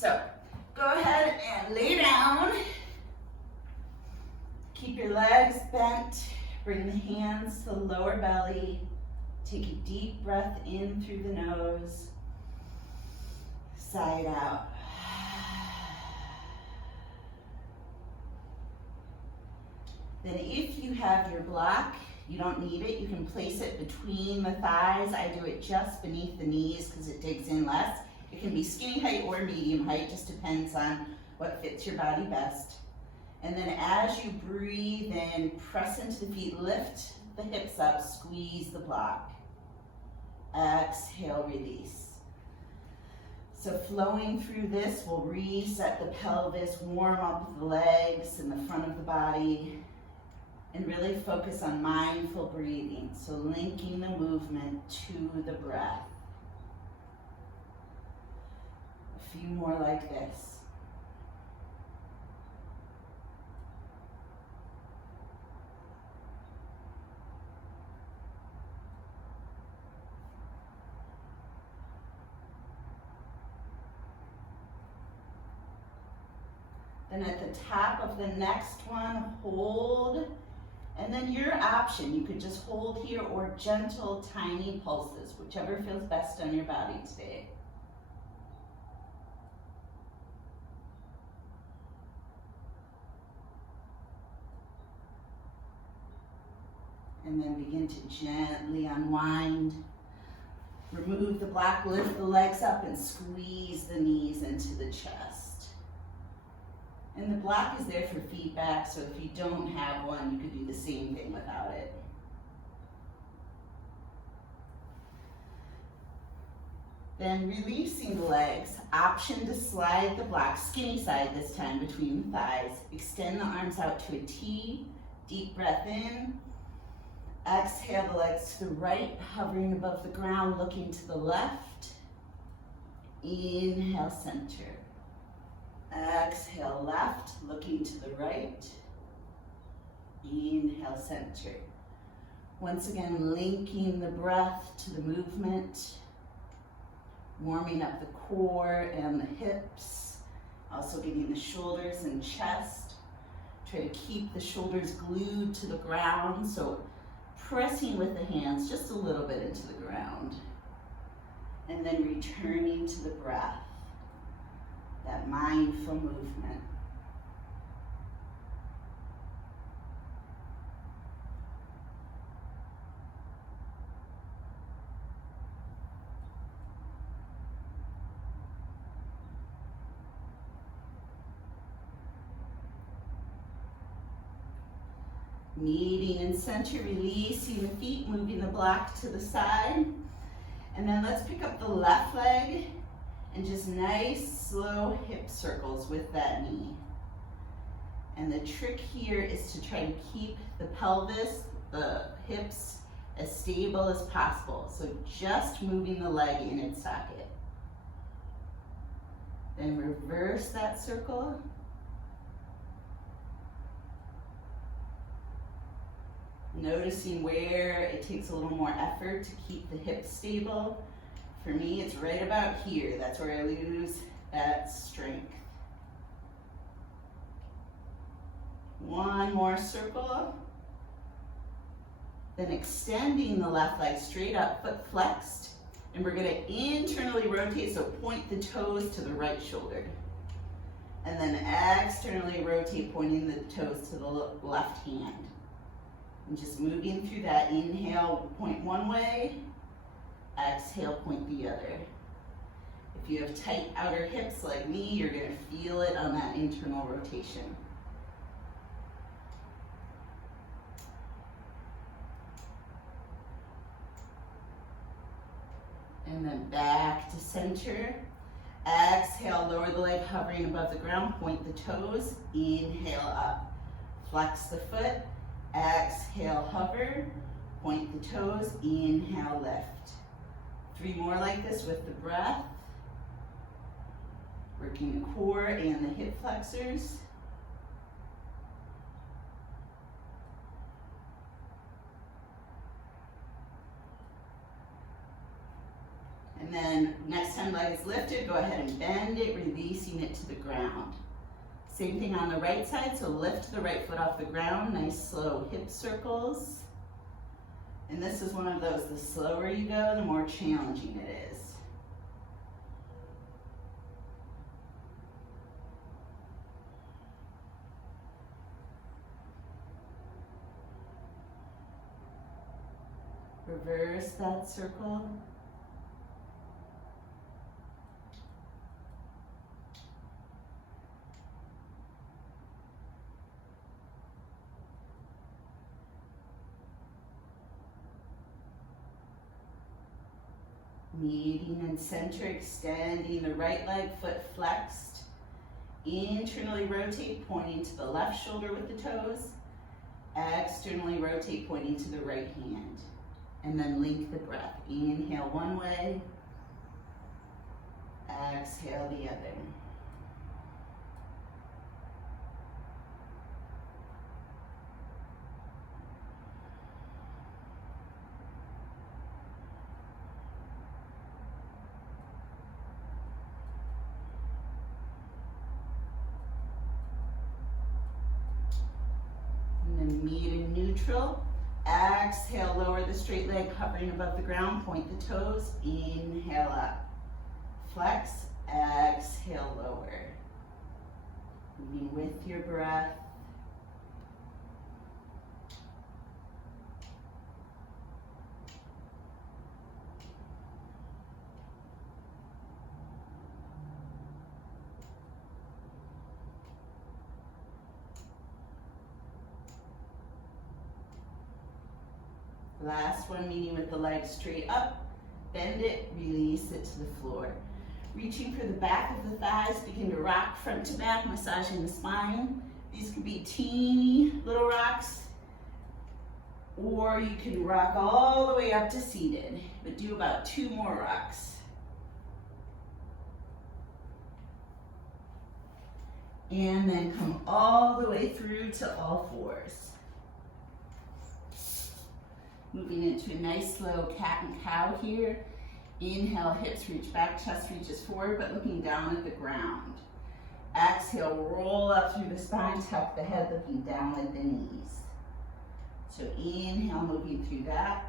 So go ahead and lay down. Keep your legs bent. Bring the hands to the lower belly. Take a deep breath in through the nose. Sigh it out. Then if you have your block, you don't need it, you can place it between the thighs. I do it just beneath the knees because it digs in less. It can be skinny height or medium height, just depends on what fits your body best. And then as you breathe in, press into the feet, lift the hips up, squeeze the block. Exhale, release. So flowing through this will reset the pelvis, warm up the legs and the front of the body, and really focus on mindful breathing. So linking the movement to the breath. A few more like this. Then at the top of the next one, hold. And then your option, you could just hold here or gentle, tiny pulses, whichever feels best on your body today. And then begin to gently unwind. Remove the block, lift the legs up and squeeze the knees into the chest. And the block is there for feedback, so if you don't have one, you could do the same thing without it. Then releasing the legs, option to slide the block, skinny side this time, between the thighs. Extend the arms out to a T, deep breath in. Exhale the legs to the right, hovering above the ground, looking to the left. Inhale, center. Exhale, left, looking to the right. Inhale, center. Once again, linking the breath to the movement. Warming up the core and the hips. Also getting the shoulders and chest. Try to keep the shoulders glued to the ground, so pressing with the hands just a little bit into the ground. And then returning to the breath. That mindful movement. Meeting in center, releasing the feet, moving the block to the side. And then let's pick up the left leg and just nice, slow hip circles with that knee. And the trick here is to try to keep the pelvis, the hips, as stable as possible. So just moving the leg in its socket. Then reverse that circle. Noticing where it takes a little more effort to keep the hips stable. For me, it's right about here. That's where I lose that strength. One more circle. Then extending the left leg straight up, foot flexed. And we're gonna internally rotate, so point the toes to the right shoulder. And then externally rotate, pointing the toes to the left hand. And just moving through that, inhale, point one way. Exhale, point the other. If you have tight outer hips like me, you're going to feel it on that internal rotation. And then back to center. Exhale, lower the leg, hovering above the ground, point the toes. Inhale up. Flex the foot. Exhale, hover. Point the toes. Inhale, lift. 3 more like this with the breath. Working the core and the hip flexors. And And then next time leg is lifted, go ahead and bend it, releasing it to the ground. Same thing on the right side, so lift the right foot off the ground, nice slow hip circles. And this is one of those, the slower you go, the more challenging it is. Reverse that circle. Meeting in center, extending the right leg, foot flexed. Internally rotate, pointing to the left shoulder with the toes. Externally rotate, pointing to the right hand. And then link the breath. Inhale one way, exhale the other. And then meet in neutral. Exhale, lower the straight leg, hovering above the ground, point the toes, inhale up. Flex, exhale, lower. Moving with your breath. Last one, meeting with the legs straight up, bend it, release it to the floor. Reaching for the back of the thighs, begin to rock front to back, massaging the spine. These could be teeny little rocks, or you can rock all the way up to seated, but do about 2 more rocks. And then come all the way through to all fours. Moving into a nice slow cat and cow here. Inhale, hips reach back, chest reaches forward, but looking down at the ground. Exhale, roll up through the spine, tuck the head, looking down at the knees. So inhale, moving through that.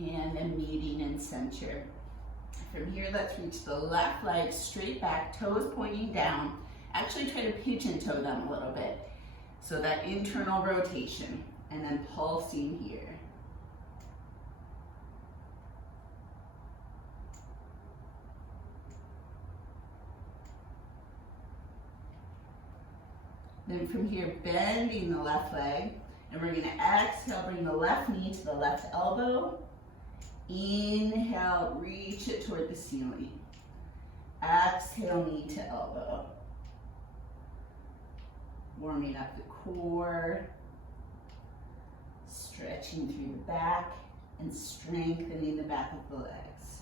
And then meeting in center. From here, let's reach the left leg straight back, toes pointing down. Actually try to pigeon toe them a little bit. So that internal rotation, and then pulsing here. Then from here, bending the left leg, and we're gonna exhale, bring the left knee to the left elbow. Inhale, reach it toward the ceiling. Exhale, knee to elbow. Warming up the core, stretching through the back, and strengthening the back of the legs.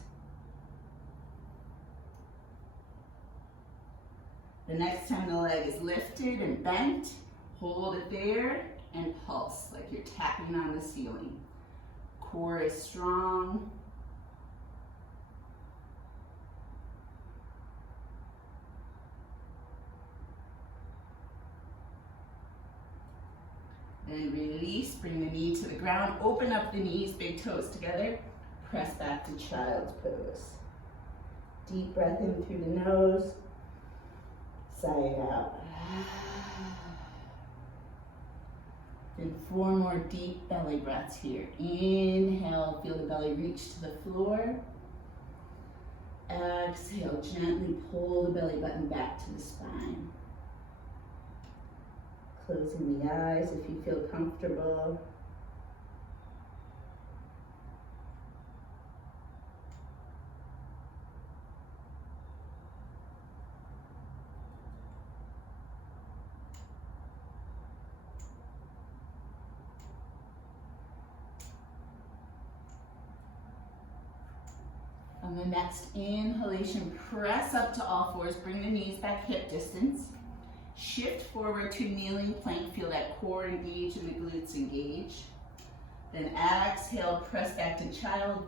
The next time the leg is lifted and bent, hold it there and pulse like you're tapping on the ceiling. Core is strong. Then release, bring the knee to the ground, open up the knees, big toes together, press back to child's pose. Deep breath in through the nose, sigh out. And 4 more deep belly breaths here. Inhale, feel the belly reach to the floor. Exhale, gently pull the belly button back to the spine. Closing the eyes if you feel comfortable. On the next inhalation, press up to all fours, bring the knees back hip distance. Shift forward to kneeling plank, feel that core engage and the glutes engage. Then exhale, press back to child's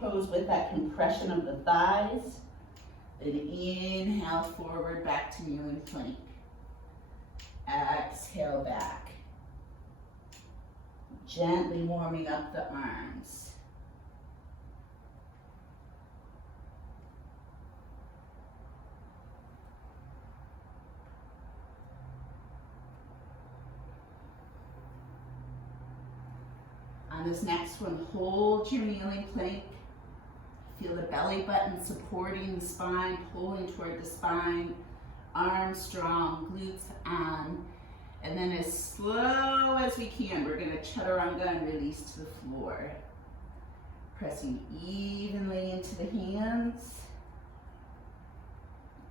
pose with that compression of the thighs. Then inhale forward back to kneeling plank. Exhale back. Gently warming up the arms. On this next one, hold your kneeling plank. Feel the belly button supporting the spine, pulling toward the spine. Arms strong, glutes on. And then as slow as we can, we're gonna chaturanga and release to the floor. Pressing evenly into the hands.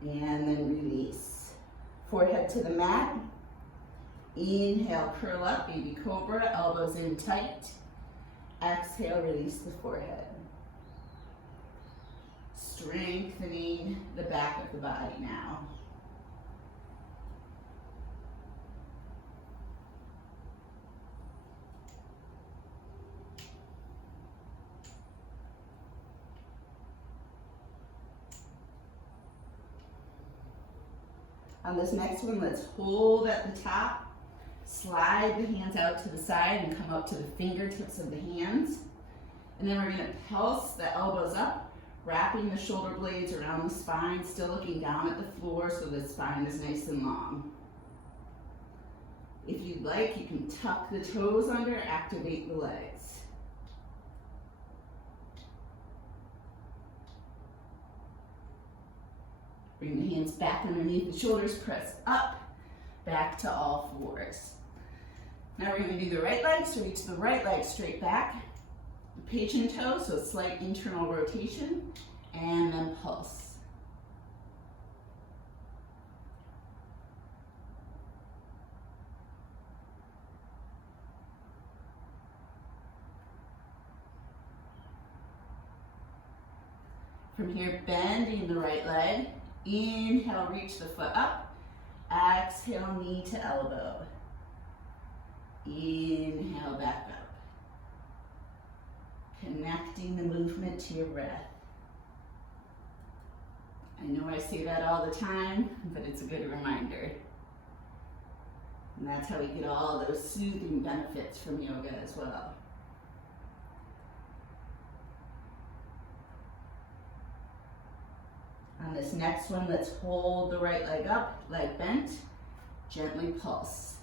And then release. Forehead to the mat. Inhale, curl up, baby cobra, elbows in tight. Exhale, release the forehead. Strengthening the back of the body now. On this next one, let's hold at the top. Slide the hands out to the side and come up to the fingertips of the hands. And then we're gonna pulse the elbows up, wrapping the shoulder blades around the spine, still looking down at the floor so the spine is nice and long. If you'd like, you can tuck the toes under, activate the legs. Bring the hands back underneath the shoulders, press up, back to all fours. Now we're going to do the right leg, so reach the right leg straight back. Pigeon toe, so slight internal rotation, and then pulse. From here, bending the right leg. Inhale, reach the foot up. Exhale, knee to elbow. Inhale, back up. Connecting the movement to your breath. I know I say that all the time, but it's a good reminder. And that's how we get all those soothing benefits from yoga as well. On this next one, let's hold the right leg up, leg bent, gently pulse.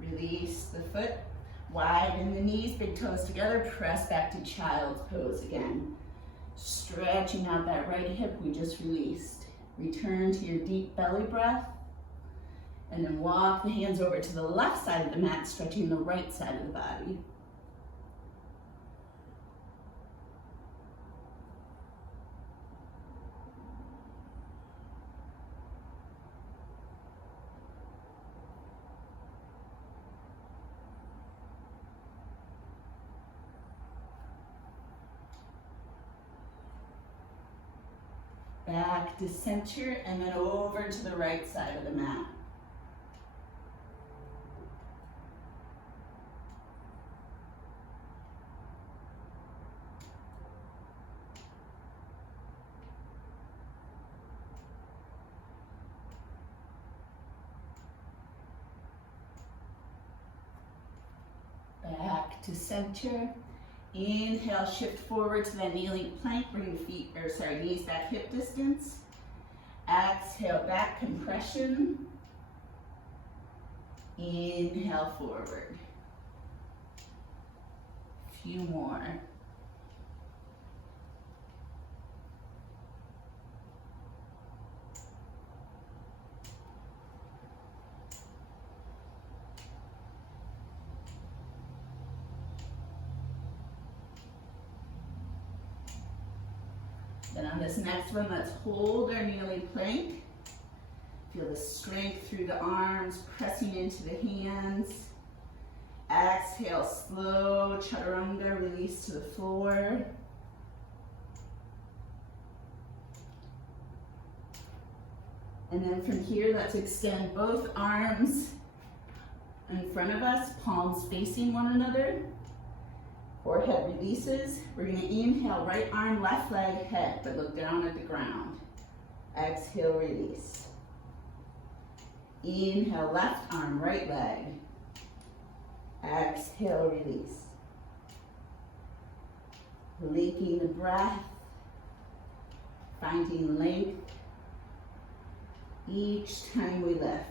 Release the foot, widen the knees, big toes together, press back to child's pose again. Stretching out that right hip we just released. Return to your deep belly breath. And then walk the hands over to the left side of the mat, stretching the right side of the body. Back to center and then over to the right side of the mat. Back to center. Inhale, shift forward to that kneeling plank. Bring the knees back hip distance. Exhale, back compression. Inhale, forward. A few more. Then on this next one, let's hold our kneeling plank. Feel the strength through the arms, pressing into the hands. Exhale, slow chaturanga, release to the floor. And then from here, let's extend both arms in front of us, palms facing one another. Forehead releases. We're gonna inhale, right arm, left leg, head, but look down at the ground. Exhale, release. Inhale, left arm, right leg. Exhale, release. Linking the breath, finding length each time we lift.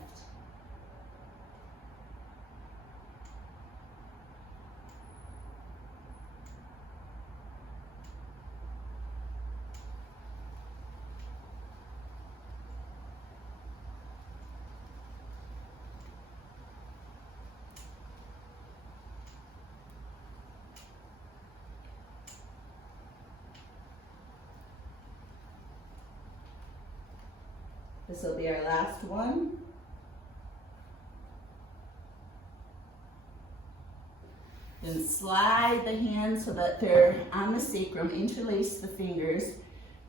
This will be our last one. Then slide the hands so that they're on the sacrum, interlace the fingers,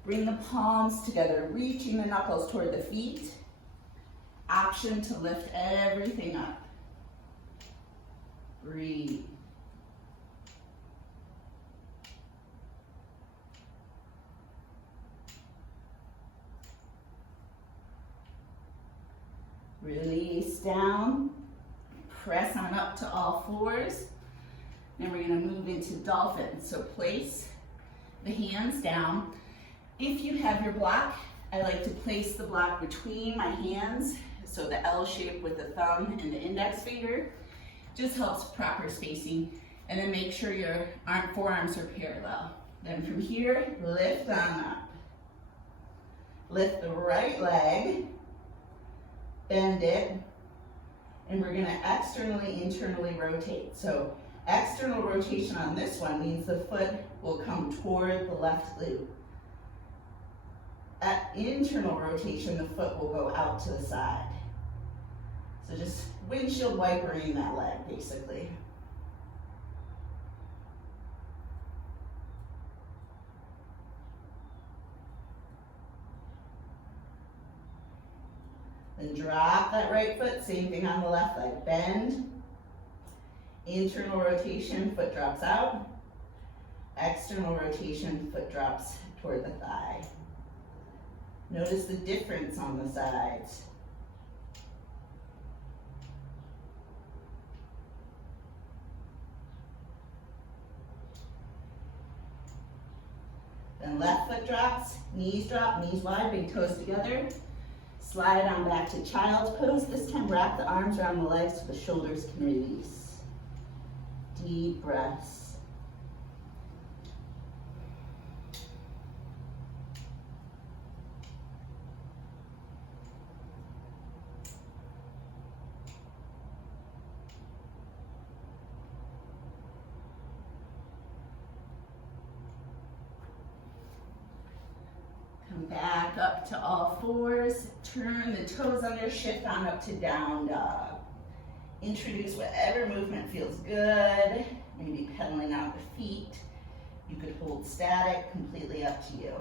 bring the palms together, reaching the knuckles toward the feet. Option to lift everything up. Breathe. Release down, press on up to all fours. Then we're gonna move into dolphin. So place the hands down. If you have your block, I like to place the block between my hands, so the L shape with the thumb and the index finger. Just helps proper spacing. And then make sure your forearms are parallel. Then from here, lift on up. Lift the right leg, bend it, and we're gonna externally, internally rotate. So external rotation on this one means the foot will come toward the left glute. At internal rotation, the foot will go out to the side. So just windshield wipering that leg, basically. Then drop that right foot, same thing on the left leg. Bend, internal rotation, foot drops out. External rotation, foot drops toward the thigh. Notice the difference on the sides. Then left foot drops, knees drop, knees wide, big toes together. Slide on back to child's pose. This time wrap the arms around the legs so the shoulders can release. Deep breaths. Come back up to all fours. Turn the toes under, shift on up to down dog. Introduce whatever movement feels good. Maybe pedaling out the feet. You could hold static, completely up to you.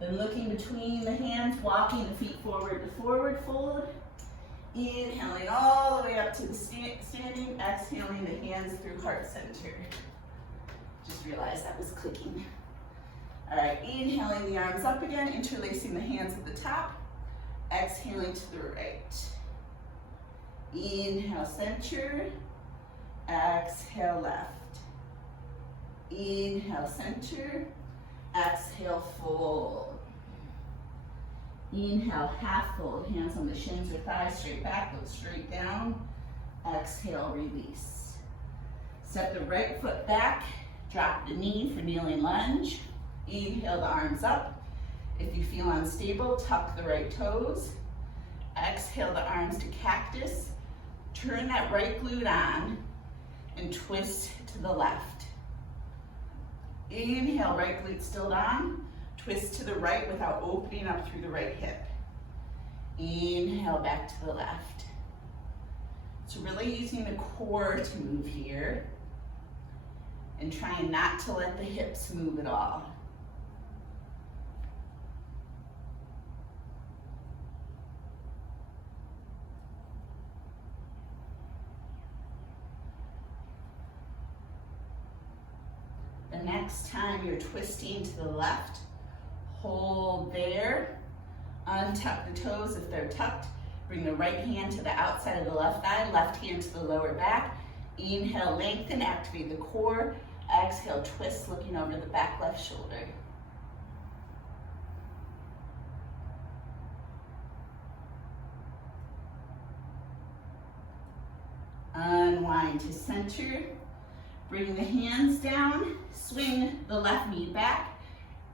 Then looking between the hands, walking the feet forward to forward fold. Inhaling all the way up to the standing, exhaling the hands through heart center. Just realized that was clicking. All right, inhaling the arms up again, interlacing the hands at the top, exhaling to the right. Inhale, center, exhale, left. Inhale, center, exhale, fold. Inhale, half fold, hands on the shins or thighs, straight back, look straight down. Exhale, release. Step the right foot back, drop the knee for kneeling lunge. Inhale the arms up. If you feel unstable, tuck the right toes. Exhale the arms to cactus. Turn that right glute on and twist to the left. Inhale, right glute still down. Twist to the right without opening up through the right hip. Inhale, back to the left. So really using the core to move here and trying not to let the hips move at all. The next time you're twisting to the left, hold there, untuck the toes if they're tucked, bring the right hand to the outside of the left thigh, left hand to the lower back. Inhale, lengthen, activate the core. Exhale, twist, looking over the back left shoulder. Unwind to center. Bring the hands down, swing the left knee back,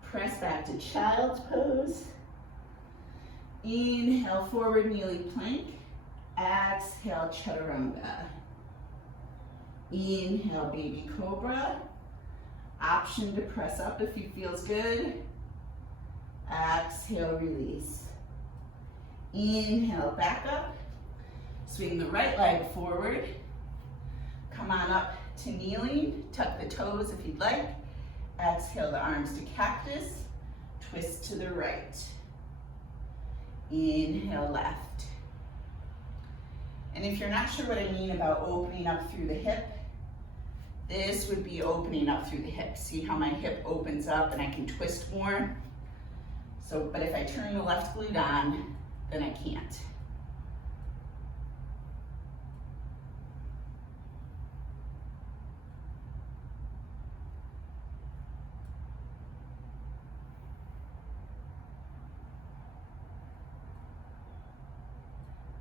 press back to child's pose. Inhale, forward kneeling plank. Exhale, chaturanga. Inhale, baby cobra. Option to press up if it feels good. Exhale, release. Inhale, back up. Swing the right leg forward. Come on up to kneeling. Tuck the toes if you'd like. Exhale the arms to cactus. Twist to the right. Inhale, left. And if you're not sure what I mean about opening up through the hip, this would be opening up through the hip. See how my hip opens up and I can twist more? So, but if I turn the left glute on, then I can't.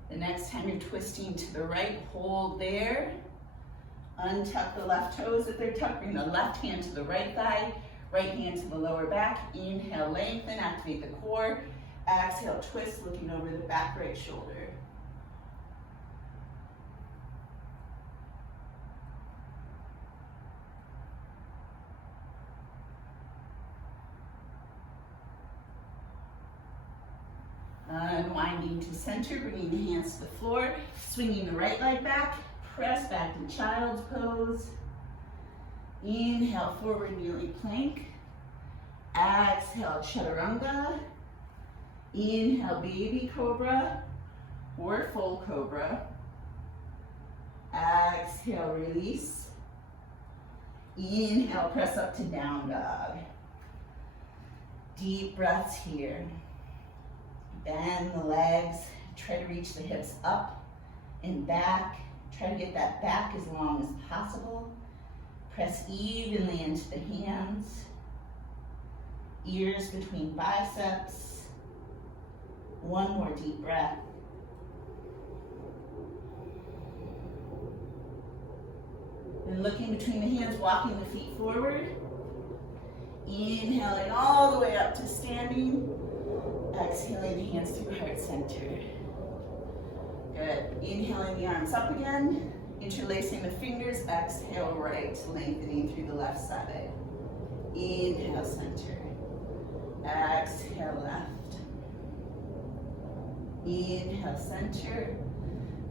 The next time you're twisting to the right, hold there. Untuck the left toes if they're tucked. Bring the left hand to the right thigh, right hand to the lower back. Inhale, lengthen, activate the core. Exhale, twist, looking over the back right shoulder. Unwinding to center, bringing the hands to the floor, swinging the right leg back, press back to child's pose. Inhale, forward kneeling plank. Exhale, chaturanga. Inhale, baby cobra or full cobra. Exhale, release. Inhale, press up to down dog. Deep breaths here. Bend the legs, try to reach the hips up and back. Try to get that back as long as possible. Press evenly into the hands. Ears between biceps. One more deep breath. And looking between the hands, walking the feet forward. Inhaling all the way up to standing. Exhaling the hands through heart center. Good. Inhaling the arms up again. Interlacing the fingers. Exhale right, lengthening through the left side. Inhale, center. Exhale, left. Inhale, center.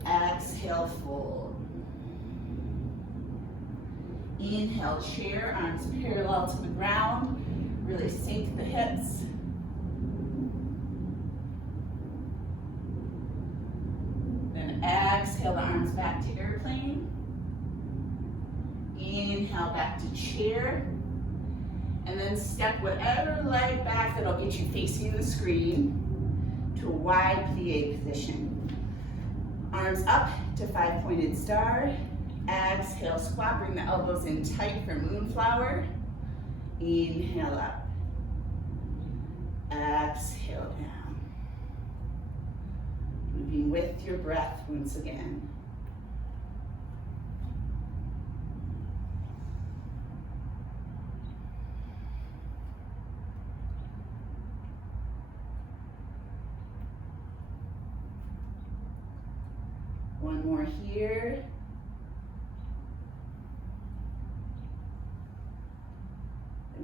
Exhale, fold. Inhale, chair, arms parallel to the ground. Really sink the hips. Then exhale the arms back to airplane. Inhale back to chair. And then step whatever leg back that'll get you facing the screen to a wide plie position. Arms up to 5-pointed star. Exhale, squat, bring the elbows in tight for moonflower. Inhale up. Exhale down. Moving with your breath once again. One more here.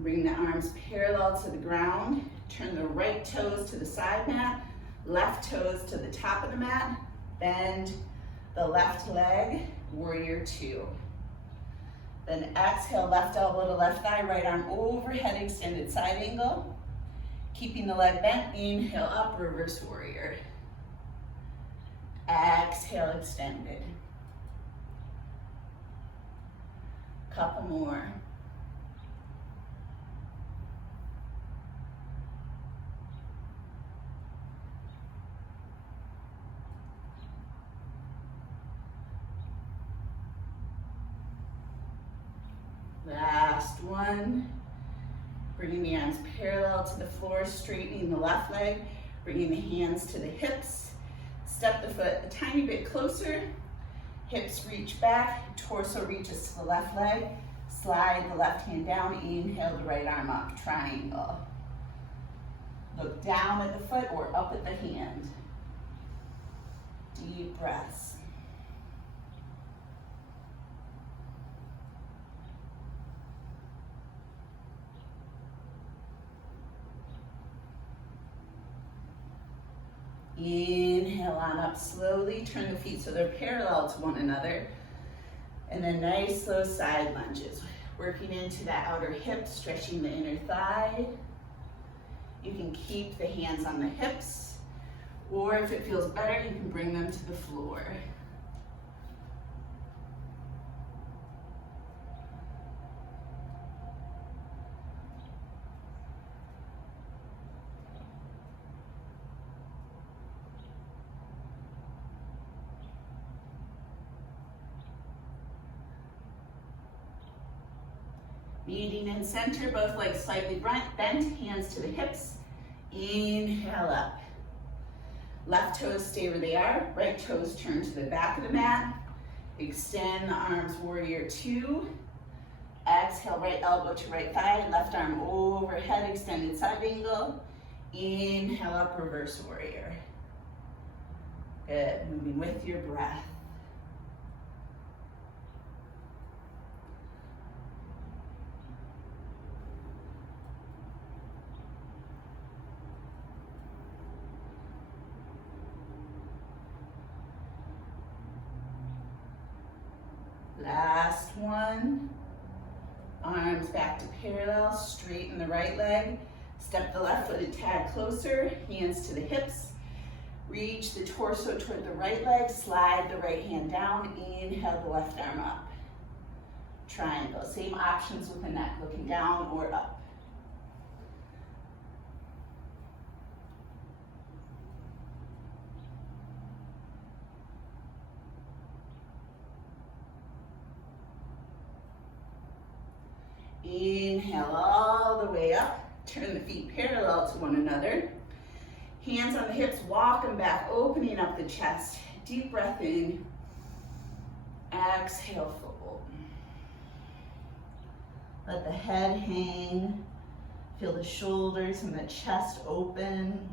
Bring the arms parallel to the ground. Turn the right toes to the side mat, left toes to the top of the mat. Bend the left leg, warrior two. Then exhale, left elbow to left thigh, right arm overhead, extended side angle. Keeping the leg bent, inhale up, reverse warrior. Exhale, extended. Couple more. Last one. Bringing the arms parallel to the floor, straightening the left leg, bringing the hands to the hips. Step the foot a tiny bit closer. Hips reach back, torso reaches to the left leg. Slide the left hand down, inhale the right arm up, triangle. Look down at the foot or up at the hand. Deep breaths. Inhale on up slowly, turn the feet so they're parallel to one another. And then nice slow side lunges. Working into that outer hip, stretching the inner thigh. You can keep the hands on the hips, or if it feels better, you can bring them to the floor. Meeting in center, both legs slightly bent, hands to the hips. Inhale up. Left toes stay where they are, right toes turn to the back of the mat. Extend the arms, warrior two. Exhale, right elbow to right thigh, left arm overhead, extended side angle. Inhale up, reverse warrior. Good, moving with your breath. Last one. Arms back to parallel, straighten the right leg. Step the left foot a tad closer, hands to the hips. Reach the torso toward the right leg, slide the right hand down, inhale the left arm up. Triangle, same options with the neck, looking down or up. Inhale all the way up. Turn the feet parallel to one another. Hands on the hips, walk them back, opening up the chest. Deep breath in. Exhale, fold. Let the head hang. Feel the shoulders and the chest open.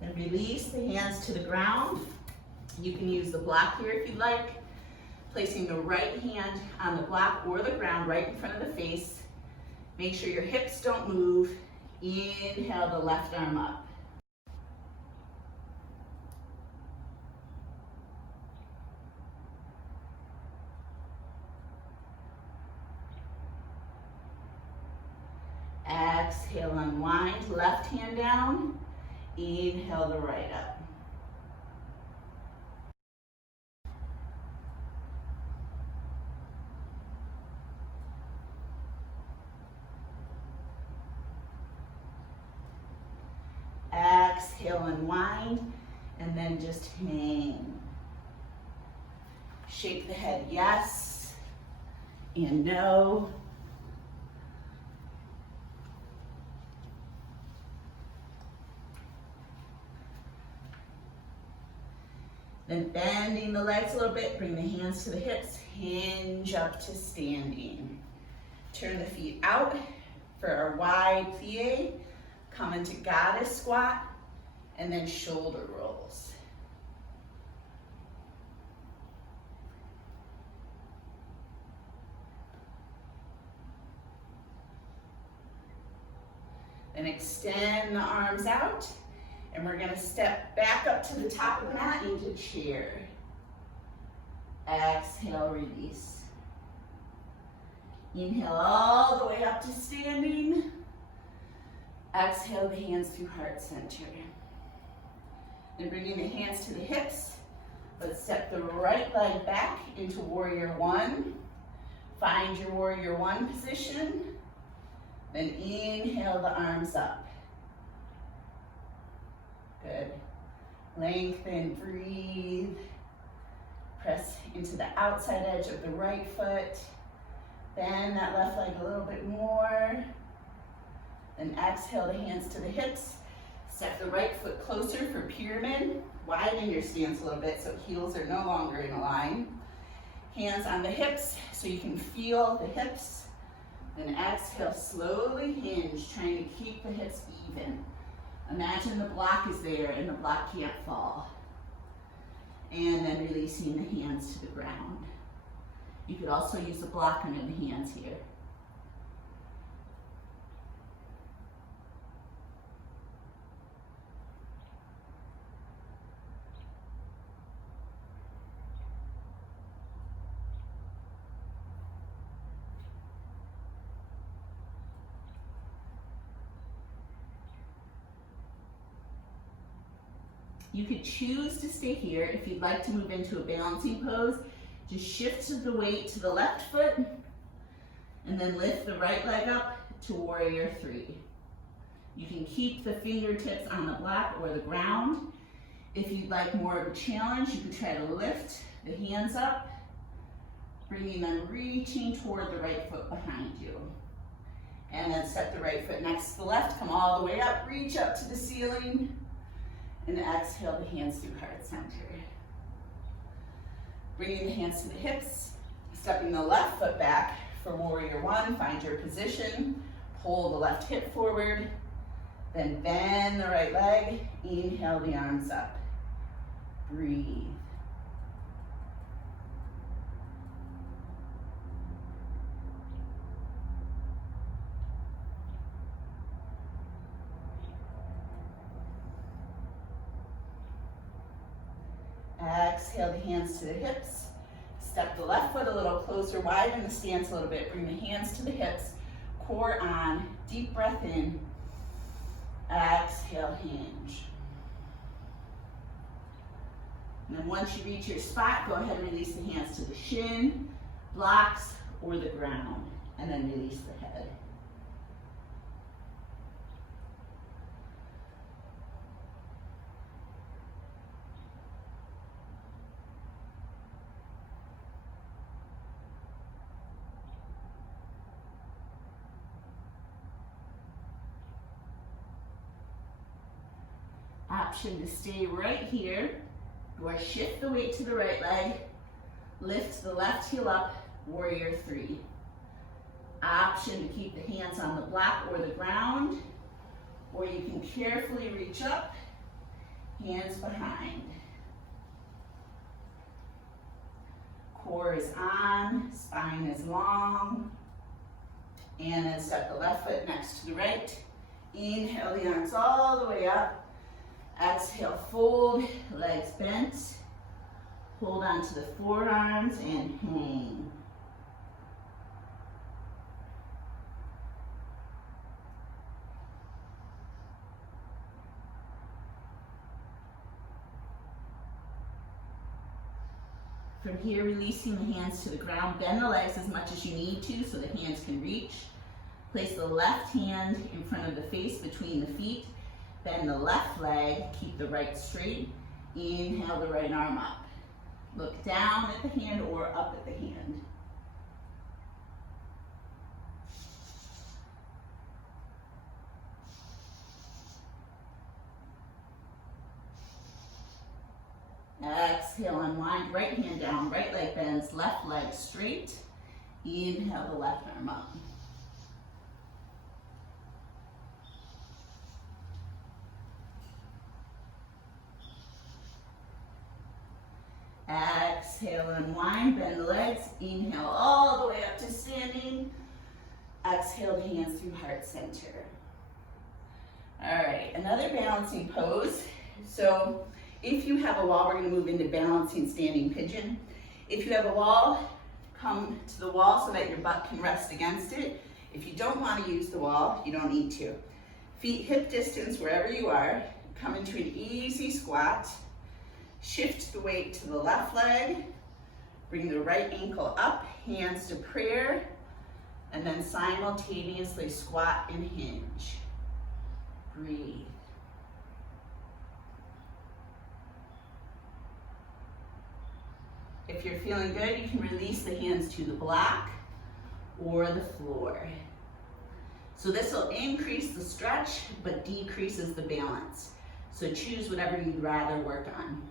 And release the hands to the ground. You can use the block here if you'd like. Placing the right hand on the block or the ground right in front of the face. Make sure your hips don't move. Inhale the left arm up. Exhale, unwind, left hand down. Inhale the right up. Exhale, unwind, and then just hang. Shake the head yes and no. Then bending the legs a little bit, bring the hands to the hips, hinge up to standing. Turn the feet out for our wide plie. Come into goddess squat, and then shoulder rolls. And extend the arms out. And we're gonna step back up to the top of the mat into chair. Exhale, release. Inhale all the way up to standing. Exhale the hands through heart center. Then bringing the hands to the hips. Let's step the right leg back into warrior one. Find your warrior one position. Then inhale the arms up. Good. Lengthen, breathe. Press into the outside edge of the right foot. Bend that left leg a little bit more. Then exhale the hands to the hips. Step the right foot closer for pyramid. Widen your stance a little bit so heels are no longer in a line. Hands on the hips so you can feel the hips. Then exhale, slowly hinge, trying to keep the hips even. Imagine the block is there and the block can't fall. And then releasing the hands to the ground. You could also use a block under the hands here. You could choose to stay here. If you'd like to move into a balancing pose, just shift the weight to the left foot and then lift the right leg up to warrior three. You can keep the fingertips on the block or the ground. If you'd like more of a challenge, you can try to lift the hands up, bringing them reaching toward the right foot behind you. And then step the right foot next to the left, come all the way up, reach up to the ceiling, and exhale the hands through heart center. Bringing the hands to the hips, stepping the left foot back for warrior one, find your position, pull the left hip forward, then bend the right leg, inhale the arms up, breathe. Exhale the hands to the hips. Step the left foot a little closer, widen the stance a little bit. Bring the hands to the hips, core on, deep breath in. Exhale, hinge. And then once you reach your spot, go ahead and release the hands to the shin, blocks, or the ground. And then release the head. Option to stay right here, or shift the weight to the right leg, lift the left heel up, warrior three. Option to keep the hands on the block or the ground, or you can carefully reach up, hands behind. Core is on, spine is long, and then step the left foot next to the right. Inhale the arms all the way up. Exhale, fold, legs bent. Hold on to the forearms and hang. From here, releasing the hands to the ground. Bend the legs as much as you need to so the hands can reach. Place the left hand in front of the face between the feet. Bend the left leg, keep the right straight. Inhale the right arm up. Look down at the hand or up at the hand. Exhale, unwind, right hand down, right leg bends, left leg straight. Inhale the left arm up. Exhale, unwind, bend the legs. Inhale all the way up to standing. Exhale the hands through heart center. All right, another balancing pose. So if you have a wall, we're gonna move into balancing standing pigeon. If you have a wall, come to the wall so that your butt can rest against it. If you don't want to use the wall, you don't need to. Feet hip distance wherever you are. Come into an easy squat. Shift the weight to the left leg. Bring the right ankle up, hands to prayer, and then simultaneously squat and hinge. Breathe. If you're feeling good, you can release the hands to the block or the floor. So this will increase the stretch, but decreases the balance. So choose whatever you'd rather work on.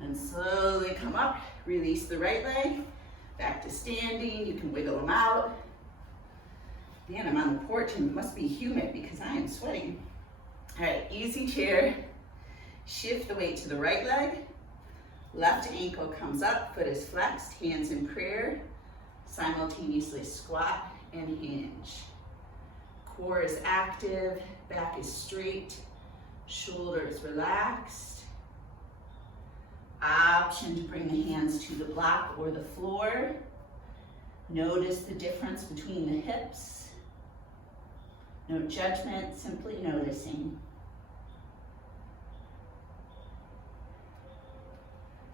And slowly come up, release the right leg, back to standing. You can wiggle them out. Man, I'm on the porch and it must be humid because I am sweating. All right, easy chair. Shift the weight to the right leg. Left ankle comes up, foot is flexed, hands in prayer. Simultaneously squat and hinge. Core is active, back is straight, shoulders relaxed. Option to bring the hands to the block or the floor. Notice the difference between the hips. No judgment, simply noticing.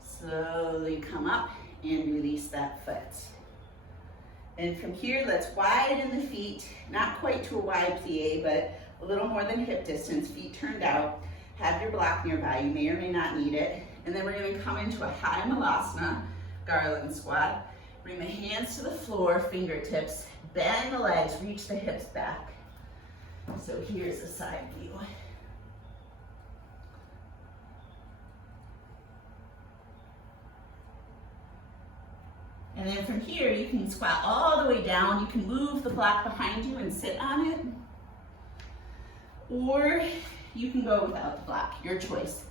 Slowly come up and release that foot. And from here, let's widen the feet, not quite to a wide plie, but a little more than hip distance, feet turned out. Have your block nearby, you may or may not need it. And then we're gonna come into a high malasana, garland squat. Bring the hands to the floor, fingertips, bend the legs, reach the hips back. So here's a side view. And then from here, you can squat all the way down. You can move the block behind you and sit on it. Or you can go without the block, your choice.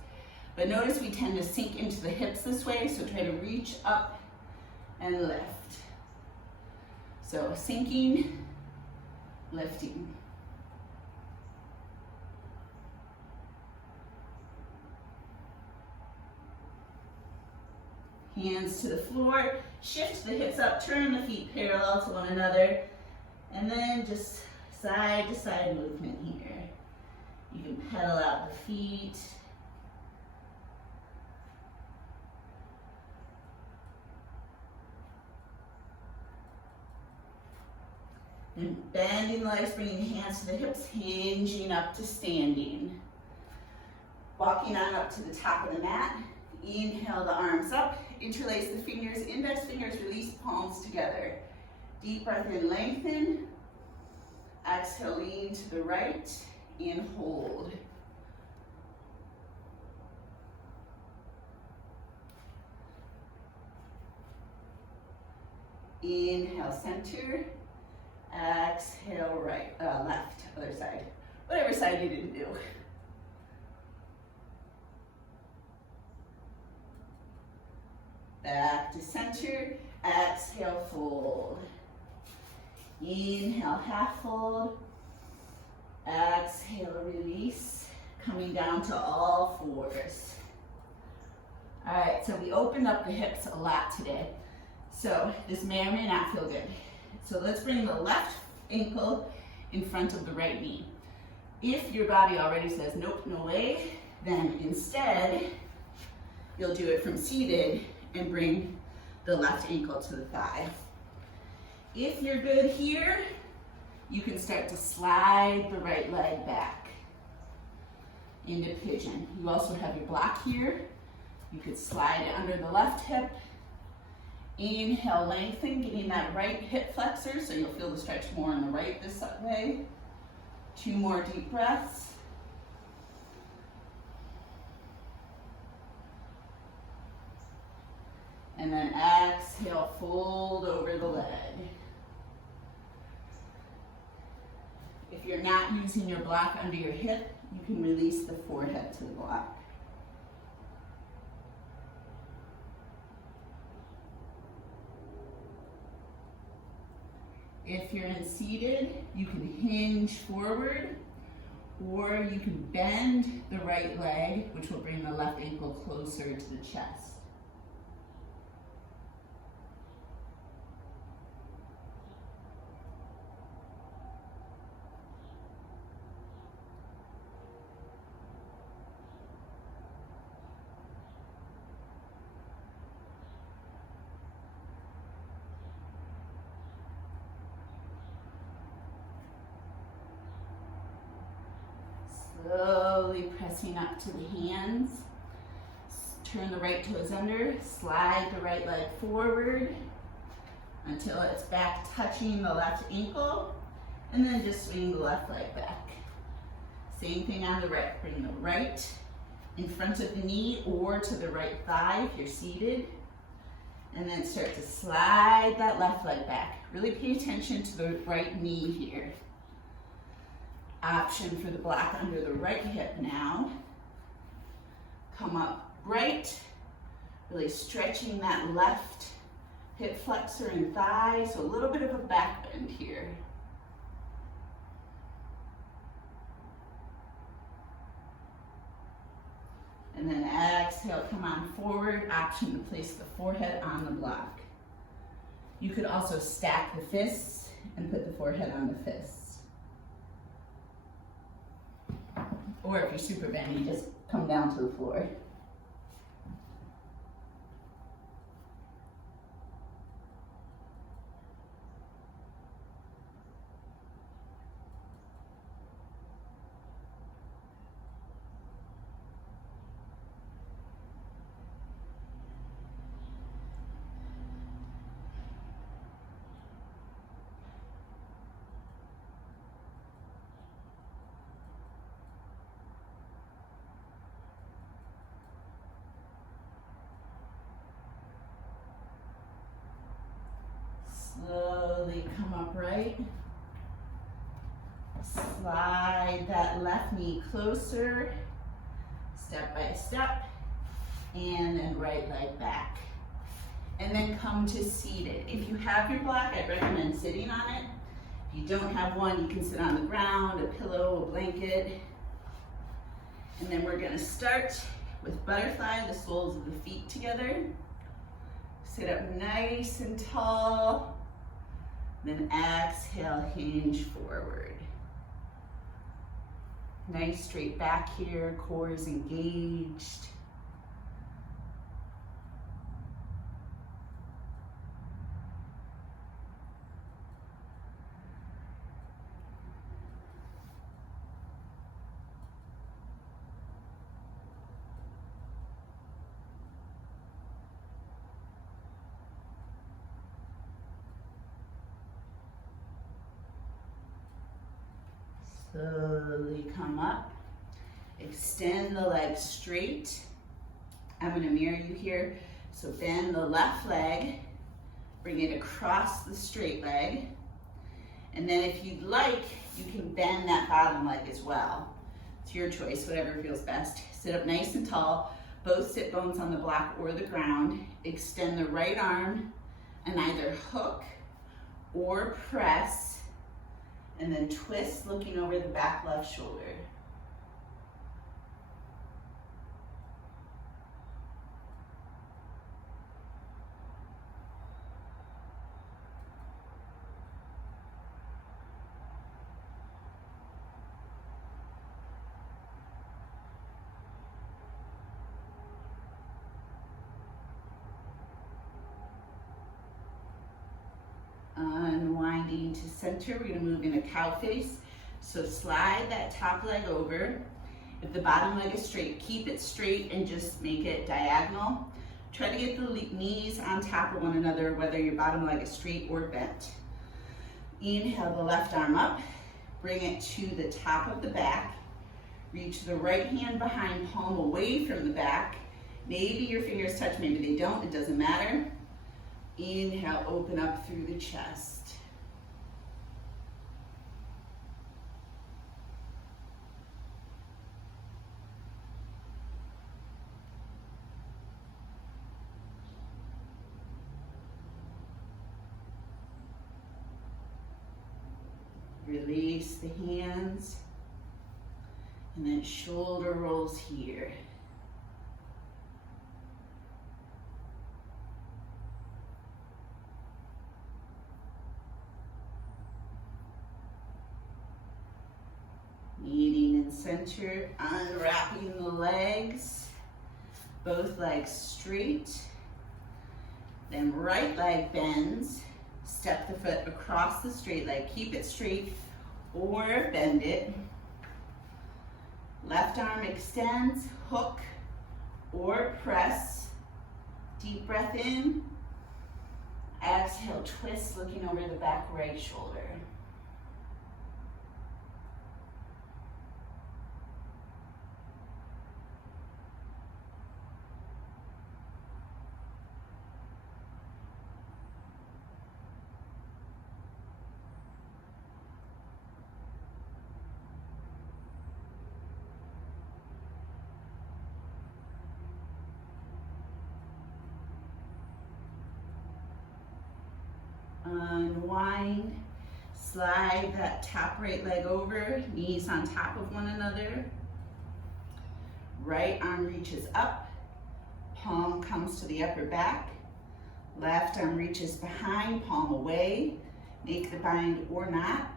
But notice we tend to sink into the hips this way, so try to reach up and lift. So sinking, lifting. Hands to the floor, shift the hips up, turn the feet parallel to one another, and then just side to side movement here. You can pedal out the feet. And bending the legs, bringing the hands to the hips, hinging up to standing. Walking on up to the top of the mat. Inhale the arms up, interlace the fingers, index fingers, release palms together. Deep breath in, lengthen. Exhale, lean to the right and hold. Inhale, center. Exhale, right, left, other side. Whatever side you didn't do. Back to center, exhale, fold. Inhale, half fold. Exhale, release. Coming down to all fours. All right, so we opened up the hips a lot today. So this may or may not feel good. So let's bring the left ankle in front of the right knee. If your body already says, nope, no way, then instead, you'll do it from seated and bring the left ankle to the thigh. If you're good here, you can start to slide the right leg back into pigeon. You also have your block here. You could slide it under the left hip. Inhale, lengthen, getting that right hip flexor, so you'll feel the stretch more on the right this way. 2 more deep breaths. And then exhale, fold over the leg. If you're not using your block under your hip, you can release the forehead to the block. If you're in seated, you can hinge forward, or you can bend the right leg, which will bring the left ankle closer to the chest. Slowly pressing up to the hands. Turn the right toes under, slide the right leg forward until it's back touching the left ankle, and then just swing the left leg back. Same thing on the right. Bring the right in front of the knee or to the right thigh if you're seated, and then start to slide that left leg back. Really pay attention to the right knee here. Option for the block under the right hip now. Come up right, really stretching that left hip flexor and thigh, so a little bit of a back bend here. And then exhale, come on forward, option to place the forehead on the block. You could also stack the fists and put the forehead on the fists. Or if you're super bendy, just come down to the floor. Slowly come upright. Slide that left knee closer, step by step, and then right leg back. And then come to seated. If you have your block, I'd recommend sitting on it. If you don't have one, you can sit on the ground, a pillow, a blanket. And then we're gonna start with butterfly, the soles of the feet together. Sit up nice and tall. Then exhale, hinge forward. Nice straight back here, core is engaged. Slowly come up, extend the legs straight. I'm gonna mirror you here. So bend the left leg, bring it across the straight leg. And then if you'd like, you can bend that bottom leg as well. It's your choice, whatever feels best. Sit up nice and tall, both sit bones on the block or the ground. Extend the right arm and either hook or press, and then twist, looking over the back left shoulder. Unwinding to center, we're gonna move in a cow face. So slide that top leg over. If the bottom leg is straight, keep it straight and just make it diagonal. Try to get the knees on top of one another, whether your bottom leg is straight or bent. Inhale the left arm up, bring it to the top of the back. Reach the right hand behind, palm away from the back. Maybe your fingers touch, maybe they don't, it doesn't matter. Inhale, open up through the chest. Release the hands. And then shoulder rolls here. Meeting in center, unwrapping the legs. Both legs straight. Then right leg bends. Step the foot across the straight leg. Keep it straight or bend it. Left arm extends, hook or press. Deep breath in. Exhale, twist, looking over the back right shoulder. Unwind, slide that top right leg over, knees on top of one another. Right arm reaches up, palm comes to the upper back. Left arm reaches behind, palm away. Make the bind or not.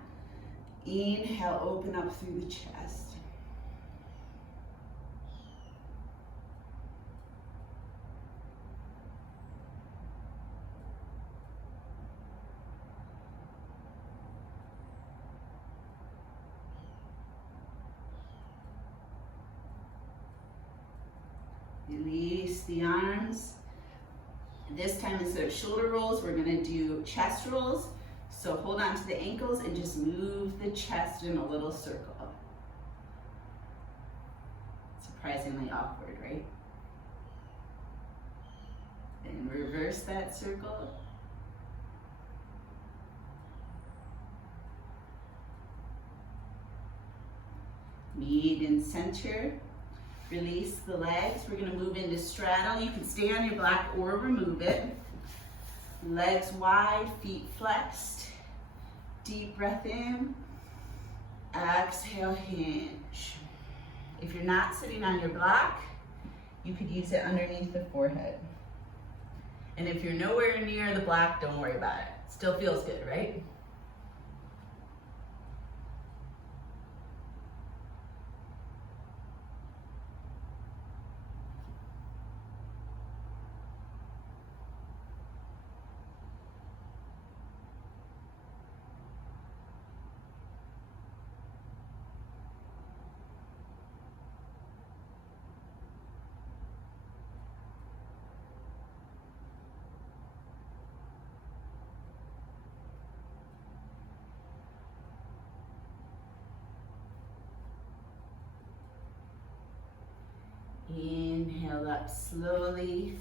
Inhale, open up through the chest. Release the arms. This time, instead of shoulder rolls, we're gonna do chest rolls. So hold on to the ankles and just move the chest in a little circle. Surprisingly awkward, right? And reverse that circle. Meet in center. Release the legs. We're gonna move into straddle. You can stay on your block or remove it. Legs wide, feet flexed. Deep breath in. Exhale, hinge. If you're not sitting on your block, you could use it underneath the forehead. And if you're nowhere near the block, don't worry about it. Still feels good, right? Inhale up slowly.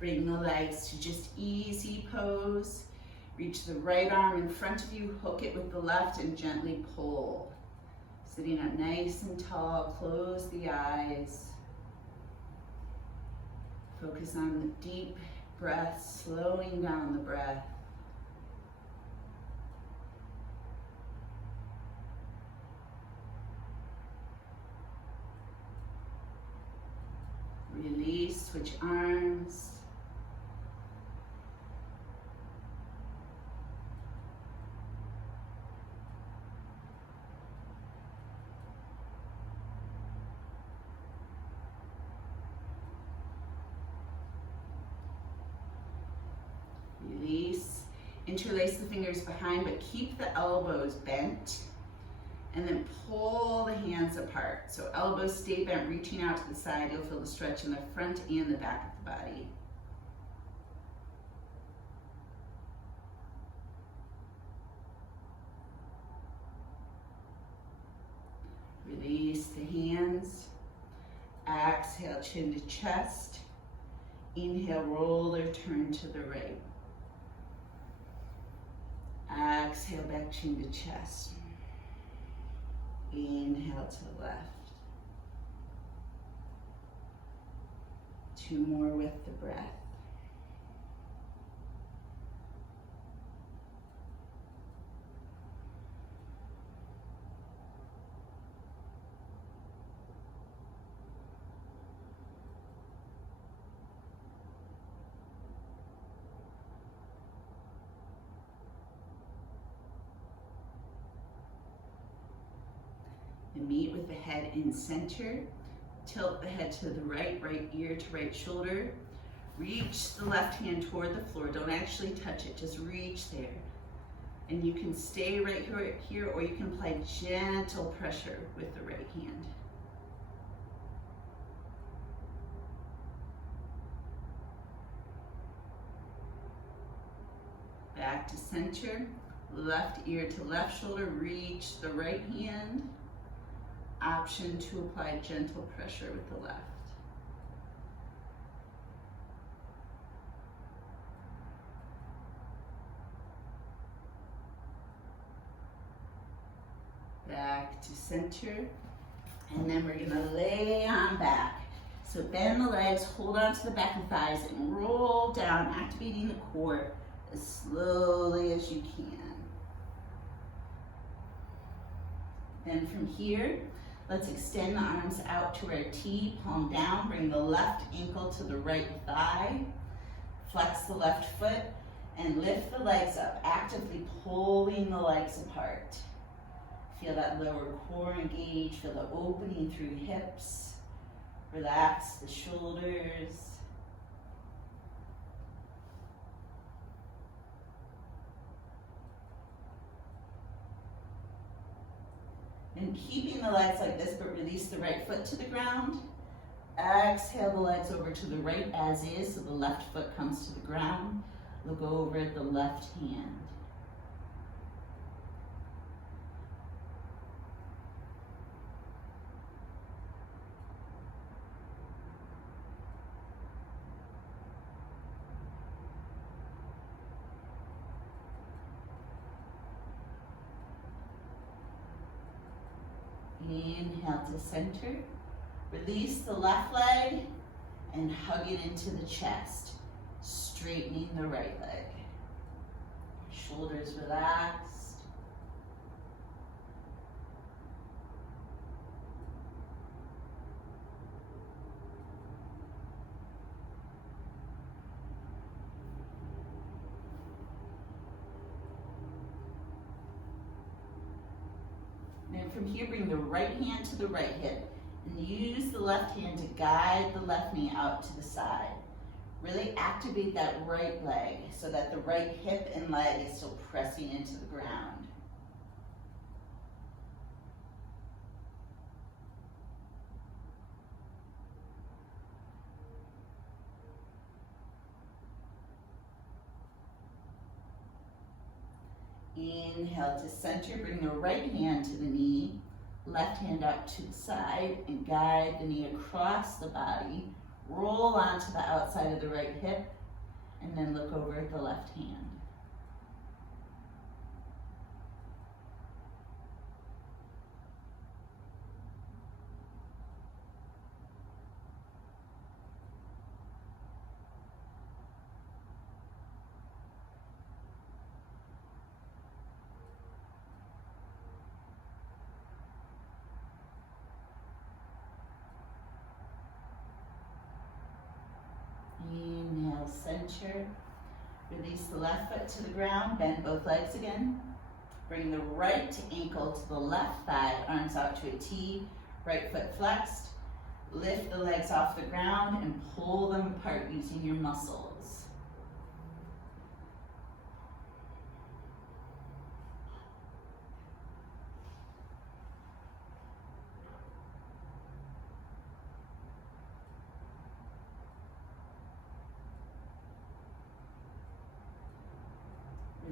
Bring the legs to just easy pose. Reach the right arm in front of you, hook it with the left, and gently pull. Sitting up nice and tall, close the eyes. Focus on the deep breath, slowing down the breath. Release, switch arms. Release, interlace the fingers behind, but keep the elbows bent. And then pull the hands apart. So elbows stay bent, reaching out to the side. You'll feel the stretch in the front and the back of the body. Release the hands. Exhale, chin to chest. Inhale, roll or turn to the right. Exhale, back chin to chest. Inhale to the left. Two more with the breath. and meet with the head in center. Tilt the head to the right, right ear to right shoulder. Reach the left hand toward the floor. Don't actually touch it, just reach there. And you can stay right here, or you can apply gentle pressure with the right hand. Back to center, left ear to left shoulder, reach the right hand. Option to apply gentle pressure with the left. Back to center, and then we're gonna lay on back. So bend the legs, hold on to the back of the thighs, and roll down, activating the core as slowly as you can. Then from here, let's extend the arms out to our T, palm down, bring the left ankle to the right thigh, flex the left foot, and lift the legs up, actively pulling the legs apart. Feel that lower core engage, feel the opening through hips, relax the shoulders. And keeping the legs like this, but release the right foot to the ground. Exhale the legs over to the right as is, so the left foot comes to the ground. Look over at the left hand. Inhale to center. Release the left leg and hug it into the chest, straightening the right leg. Shoulders relaxed. And from here, bring the right hand to the right hip and use the left hand to guide the left knee out to the side. Really activate that right leg so that the right hip and leg is still pressing into the ground. Inhale to center, bring the right hand to the knee, left hand out to the side, and guide the knee across the body. Roll onto the outside of the right hip, and then look over at the left hand. Inhale, center. Release the left foot to the ground, bend both legs again. Bring the right ankle to the left thigh, arms out to a T, right foot flexed. Lift the legs off the ground and pull them apart using your muscles.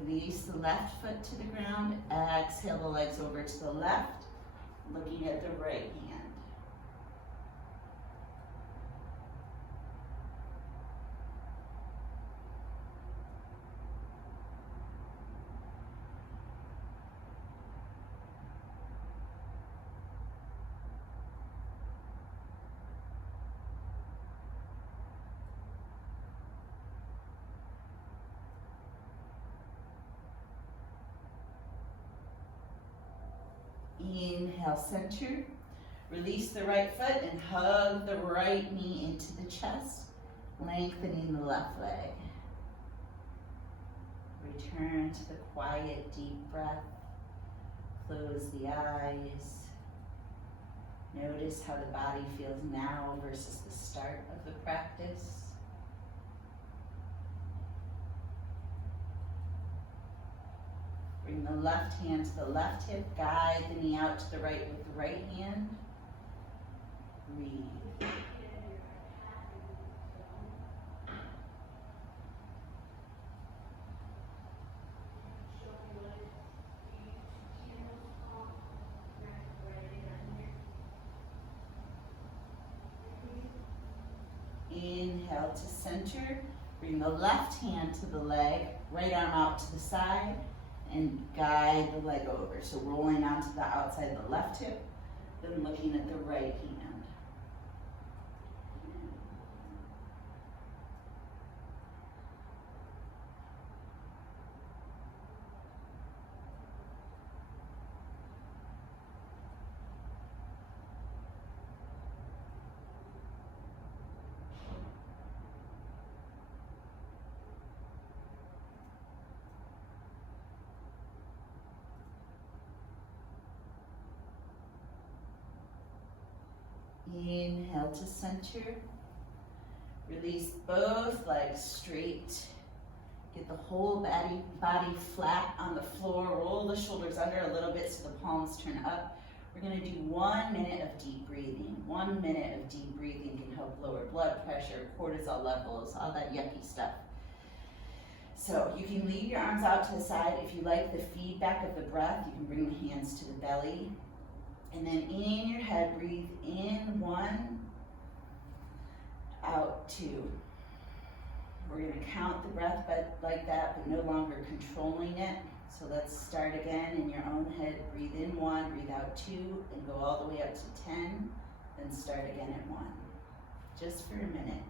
Release the left foot to the ground. Exhale the legs over to the left, looking at the right hand. Inhale, center. Release the right foot and hug the right knee into the chest, lengthening the left leg. Return to the quiet, deep breath. Close the eyes. Notice how the body feels now versus the start of the practice. Bring the left hand to the left hip, guide the knee out to the right with the right hand. Breathe. Inhale to center. Bring the left hand to the leg, right arm out to the side, and guide the leg over. So rolling onto the outside of the left hip, then looking at the right hand. Inhale to center. Release both legs straight. Get the whole body flat on the floor. Roll the shoulders under a little bit so the palms turn up. We're going to do 1 minute of deep breathing. 1 minute of deep breathing can help lower blood pressure, cortisol levels, all that yucky stuff. So you can leave your arms out to the side. If you like the feedback of the breath, you can bring the hands to the belly. And then in your head, breathe in 1, out 2. We're going to count the breath like that, but no longer controlling it. So let's start again in your own head. Breathe in 1, breathe out 2, and go all the way up to 10. Then start again at 1. Just for a minute.